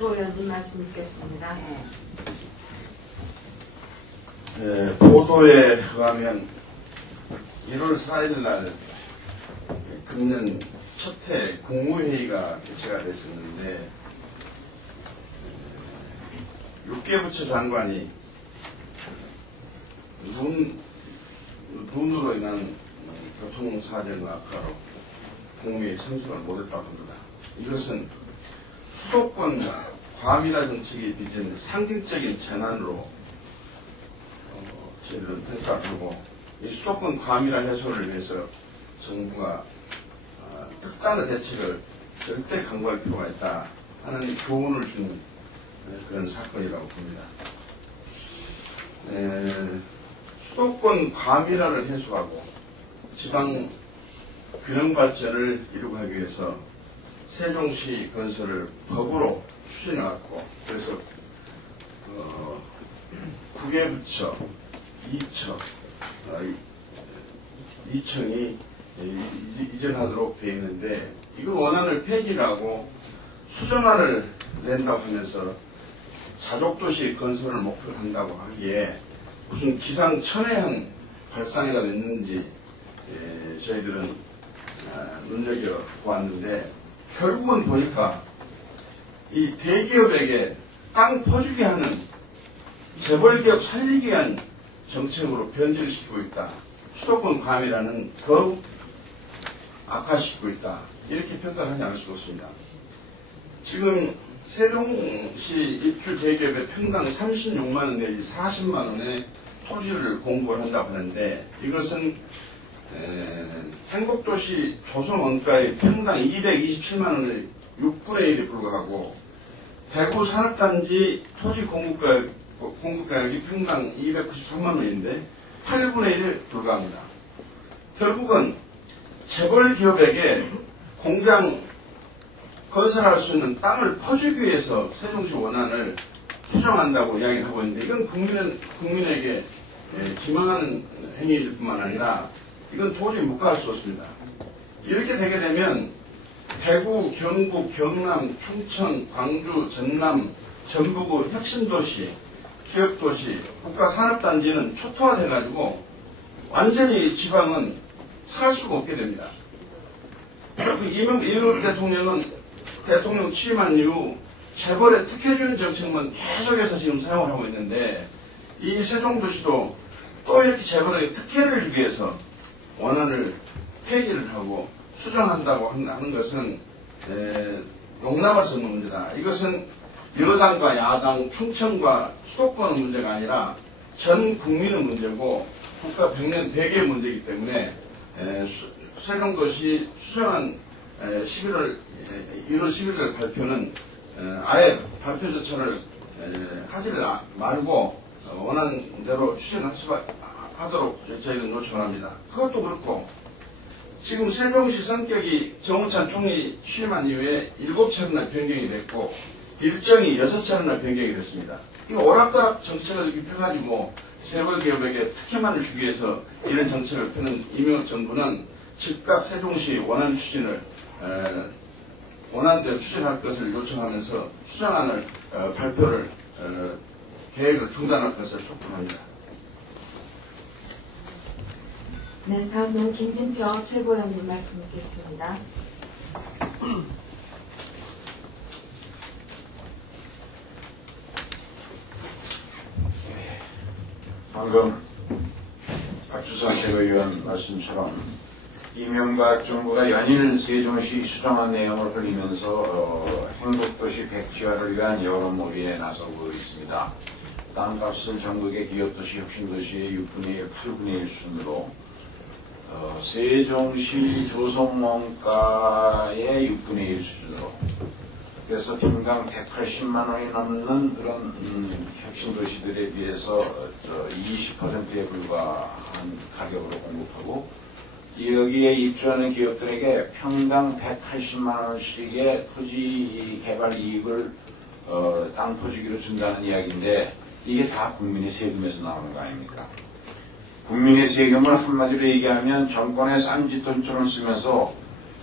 의원님 말씀 듣겠습니다. 보도에 의하면 1월 4일 날 금년 첫해 국무회의가 개최가 됐었는데 6개 부처 장관이 눈으로 인한 교통사정 악화로 국무회의 참석을 못했다고 합니다. 이것은 수도권 과밀화 정책에 빚은 상징적인 재난으로 저희들은 평가하고, 이 수도권 과밀화 해소를 위해서 정부가 특단의 대책을 절대 강구할 필요가 있다 하는 교훈을 주는 그런 사건이라고 봅니다. 수도권 과밀화를 해소하고 지방 균형 발전을 이루기 위해서 세종시 건설을 법으로 추진해왔고, 그래서 9개 부처 2청이 이전하도록 되어 있는데, 이거 원안을 폐기를 하고 수정안을 낸다고 하면서 자족도시 건설을 목표로 한다고 하기에 무슨 기상천외한 발상이라도 있는지 저희들은 눈여겨보았는데, 결국은 보니까 이 대기업에게 땅 퍼주게 하는 재벌기업 살리기 위한 정책으로 변질을 시키고 있다. 수도권 과밀화는 더욱 악화시키고 있다. 이렇게 평가를 하지 않을 수가 없습니다. 지금 세종시 입주 대기업에 평당 36만원 내지 40만원의 토지를 공급을 한다고 하는데, 이것은 행복도시 조성원가의 평당 227만원의 6분의 1에 불과하고, 대구 산업단지 토지 공급가격이 평당 293만원인데 8분의 1에 불과합니다. 결국은 재벌기업에게 공장 건설할 수 있는 땅을 퍼주기 위해서 세종시 원안을 수정한다고 이야기를 하고 있는데, 이건 국민에게 기망하는 행위일 뿐만 아니라 이건 도저히 묵과할 수 없습니다. 이렇게 되게 되면 대구, 경북, 경남, 충청, 광주, 전남, 전북의 혁신도시, 기업도시, 국가산업단지는 초토화돼가지고 완전히 지방은 살 수가 없게 됩니다. 이명박 대통령은 대통령 취임한 이후 재벌에 특혜주는 정책만 계속해서 지금 사용을 하고 있는데, 이 세종도시도 또 이렇게 재벌에게 특혜를 주기 위해서 원안을 폐기를 하고 수정한다고 하는 것은 용납할 수 없는 문제다. 이것은 여당과 야당, 충청과 수도권의 문제가 아니라 전 국민의 문제고 국가 100년 대계의 문제이기 때문에 세종도시 수정한 1월 11일 발표는 아예 발표조차를 하지를 말고 원안대로 추진하도록 저희는 요청을 합니다. 그것도 그렇고, 지금 세종시 성격이 정우찬 총리 취임한 이후에 7차례나 변경이 됐고 일정이 6차례나 변경이 됐습니다. 이거 오락가락 정책을 이렇게 펴가지고 재벌기업에게 특혜만을 주기 위해서 이런 정책을 펴는 이명박 정부는 즉각 세종시 원안 추진을 원안대로 추진할 것을 요청하면서 수정안을 발표를 계획을 중단할 것을 촉구합니다. 네, 다음은 김진표 최고위원님 말씀 듣겠습니다. 방금 박주선 최고위원 말씀처럼 이명박 정부가 연일 세종시 수정안 내용을 흘리면서 행복도시 백지화를 위한 여론몰이에 나서고 있습니다. 땅값을 전국의 기업도시, 혁신도시의 6분의 1, 8분의 1 순으로 세종시 조성원가의 6분의 1 수준으로, 그래서 평당 180만원이 넘는 그런 혁신도시들에 비해서 20%에 불과한 가격으로 공급하고, 여기에 입주하는 기업들에게 평당 180만원씩의 토지 개발 이익을 땅 퍼주기로 준다는 이야기인데, 이게 다 국민의 세금에서 나오는 거 아닙니까? 국민의 세금을 한마디로 얘기하면 정권의 쌈짓돈처럼 쓰면서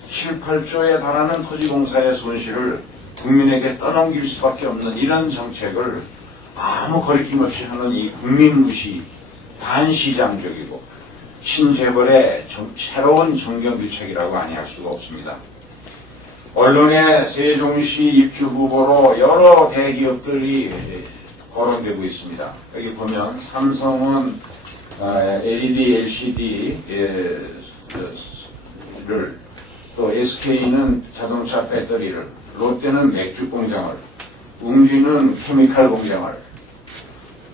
7, 8조에 달하는 토지공사의 손실을 국민에게 떠넘길 수밖에 없는 이런 정책을 아무 거리낌 없이 하는 이 국민무시, 반시장적이고 친재벌의 새로운 정경유착이라고 아니할 수가 없습니다. 언론에 세종시 입주 후보로 여러 대기업들이 거론되고 있습니다. 여기 보면 삼성은 LED, LCD를, 또 SK는 자동차 배터리를, 롯데는 맥주 공장을, 웅진은 케미칼 공장을.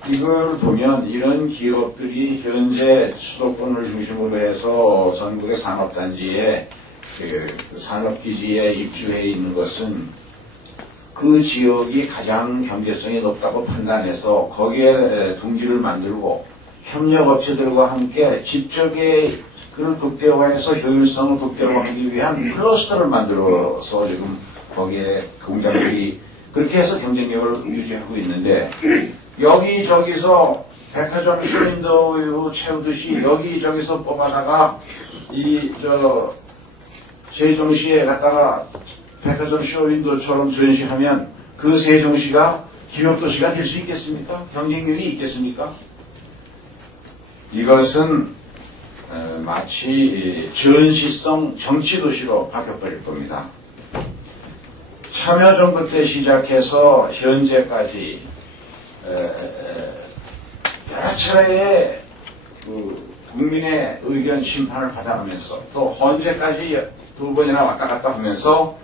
이걸 보면 이런 기업들이 현재 수도권을 중심으로 해서 전국의 산업단지에 산업기지에 입주해 있는 것은 그 지역이 가장 경제성이 높다고 판단해서 거기에 둥지를 만들고 협력업체들과 함께 집적의 그런 극대화해서 효율성을 극대화하기 위한 클러스터를 만들어서 지금 거기에 공장들이 그렇게 해서 경쟁력을 유지하고 있는데, 여기저기서 백화점 쇼윈도우 채우듯이 여기저기서 뽑아다가 세종시에 갔다가 백화점 쇼윈도우처럼 전시하면 그 세종시가 기업도시가 될 수 있겠습니까? 경쟁력이 있겠습니까? 이것은 마치 전시성 정치도시로 바뀌어버릴 겁니다. 참여정부 때 시작해서 현재까지 여러 차례의 국민의 의견 심판을 받아가면서 또 헌재까지 2번이나 왔다 갔다 하면서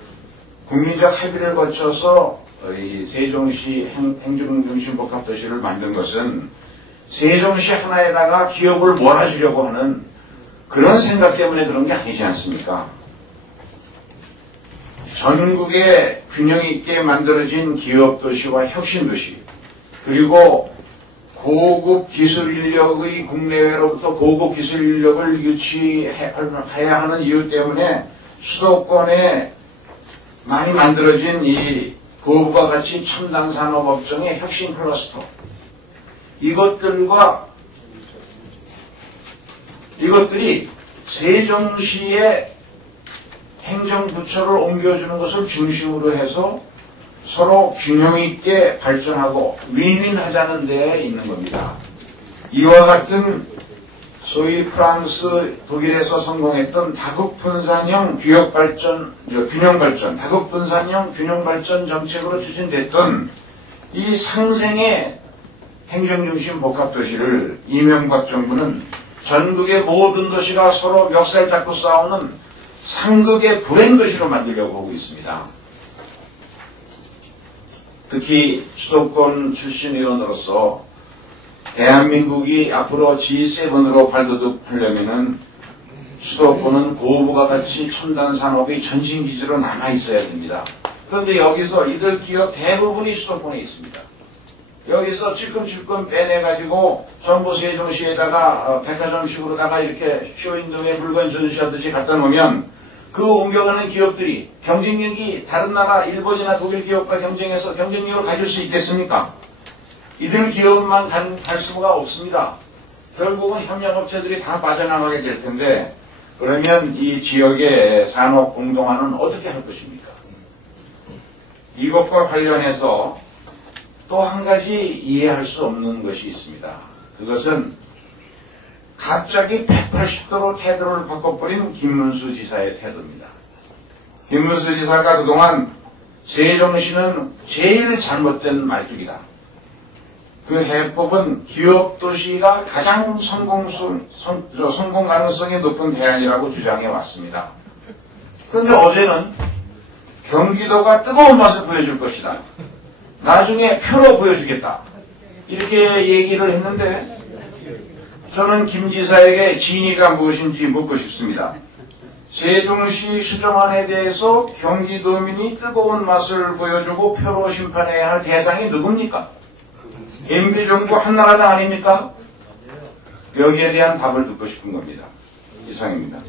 국민적 합의를 거쳐서 이 세종시 행정중심복합도시를 만든 것은 세종시 하나에다가 기업을 몰아주려고 하는 그런 생각 때문에 그런 게 아니지 않습니까? 전국에 균형 있게 만들어진 기업도시와 혁신도시, 그리고 고급 기술 인력의 국내외로부터 고급 기술 인력을 유치해야 하는 이유 때문에 수도권에 많이 만들어진 이 고부가 가치 첨단 산업 업종의 혁신 클러스터, 이것들이 세종시의 행정부처를 옮겨주는 것을 중심으로 해서 서로 균형 있게 발전하고 윈윈하자는 데에 있는 겁니다. 이와 같은 소위 프랑스, 독일에서 성공했던 다국분산형 균형발전, 다국분산형 균형발전 정책으로 추진됐던 이 상생의 행정중심 복합도시를 이명박 정부는 전국의 모든 도시가 서로 멱살 잡고 싸우는 상극의 불행도시로 만들려고 하고 있습니다. 특히 수도권 출신 의원으로서 대한민국이 앞으로 G7으로 발돋움하려면은 수도권은 고부가 가치 첨단 산업의 전신기지로 남아있어야 됩니다. 그런데 여기서 이들 기업 대부분이 수도권에 있습니다. 여기서 찔끔찔끔 빼내가지고 전부 세종시에다가 백화점식으로다가 이렇게 쇼윈도우에 물건 전시하듯이 갖다 놓으면 그 옮겨가는 기업들이 경쟁력이 다른 나라 일본이나 독일 기업과 경쟁해서 경쟁력을 가질 수 있겠습니까? 이들 기업만 갈 수가 없습니다. 결국은 협력업체들이 다 빠져나가게 될 텐데, 그러면 이 지역의 산업 공동화는 어떻게 할 것입니까? 이것과 관련해서 또 한 가지 이해할 수 없는 것이 있습니다. 그것은 갑자기 180도로 태도를 바꿔버린 김문수 지사의 태도입니다. 김문수 지사가 그동안 세종시는 제일 잘못된 말뚝이다. 그 해법은 기업도시가 가장 성공 가능성이 높은 대안이라고 주장해 왔습니다. 그런데 어제는 경기도가 뜨거운 맛을 보여줄 것이다. 나중에 표로 보여주겠다. 이렇게 얘기를 했는데, 저는 김 지사에게 진위가 무엇인지 묻고 싶습니다. 세종시 수정안에 대해서 경기도민이 뜨거운 맛을 보여주고 표로 심판해야 할 대상이 누굽니까? MB정부 한나라당 아닙니까? 여기에 대한 답을 듣고 싶은 겁니다. 이상입니다.